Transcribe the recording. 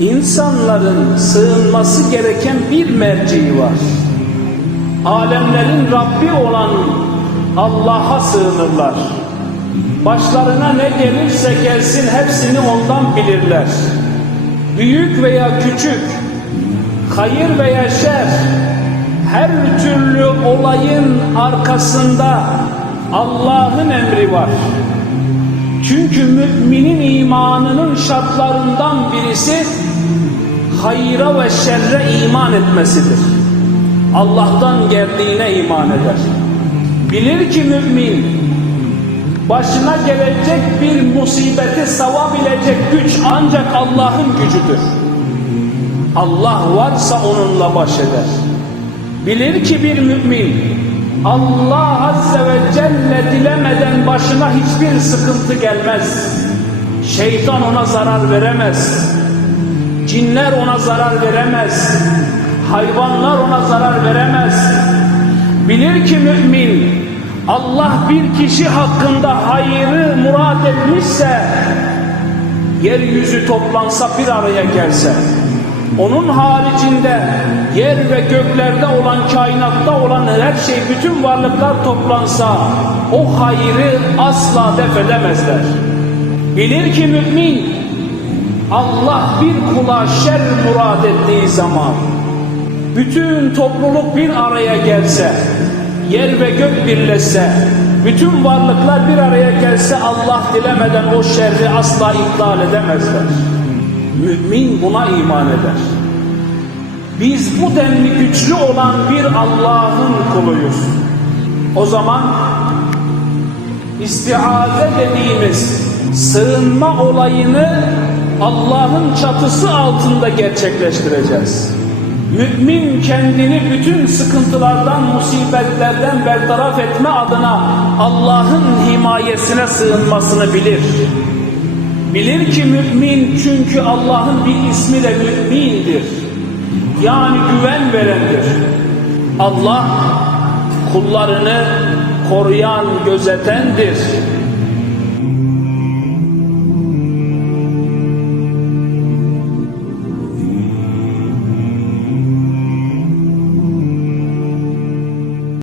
insanların sığınması gereken bir merceği var. Alemlerin Rabbi olan Allah'a sığınırlar. Başlarına ne gelirse gelsin hepsini ondan bilirler. Büyük veya küçük, hayır veya şer, her türlü olayın arkasında Allah'ın emri var. Çünkü müminin imanının şartlarından birisi hayra ve şerre iman etmesidir. Allah'tan geldiğine iman eder. Bilir ki mümin başına gelecek bir musibeti savabilecek güç ancak Allah'ın gücüdür. Allah varsa onunla baş eder. Bilir ki bir mümin Allah Azze ve Celle dilemeden başına hiçbir sıkıntı gelmez. Şeytan ona zarar veremez. Cinler ona zarar veremez. Hayvanlar ona zarar veremez. Bilir ki mümin Allah bir kişi hakkında hayrı murad etmişse yeryüzü toplansa bir araya gelse onun haricinde yer ve göklerde olan kainatta olan her şey bütün varlıklar toplansa o hayrı asla def edemezler. Bilir ki mümin Allah bir kula şer murad ettiği zaman bütün topluluk bir araya gelse yer ve gök birleşse bütün varlıklar bir araya gelse Allah dilemeden o şerri asla iptal edemezler. Mümin buna iman eder. Biz bu denli güçlü olan bir Allah'ın kuluyuz. O zaman istiaze dediğimiz sığınma olayını Allah'ın çatısı altında gerçekleştireceğiz. Mümin kendini bütün sıkıntılardan, musibetlerden bertaraf etme adına Allah'ın himayesine sığınmasını bilir. Bilir ki mümin çünkü Allah'ın bir ismi de mümindir. Yani güven verendir. Allah kullarını koruyan, gözetendir.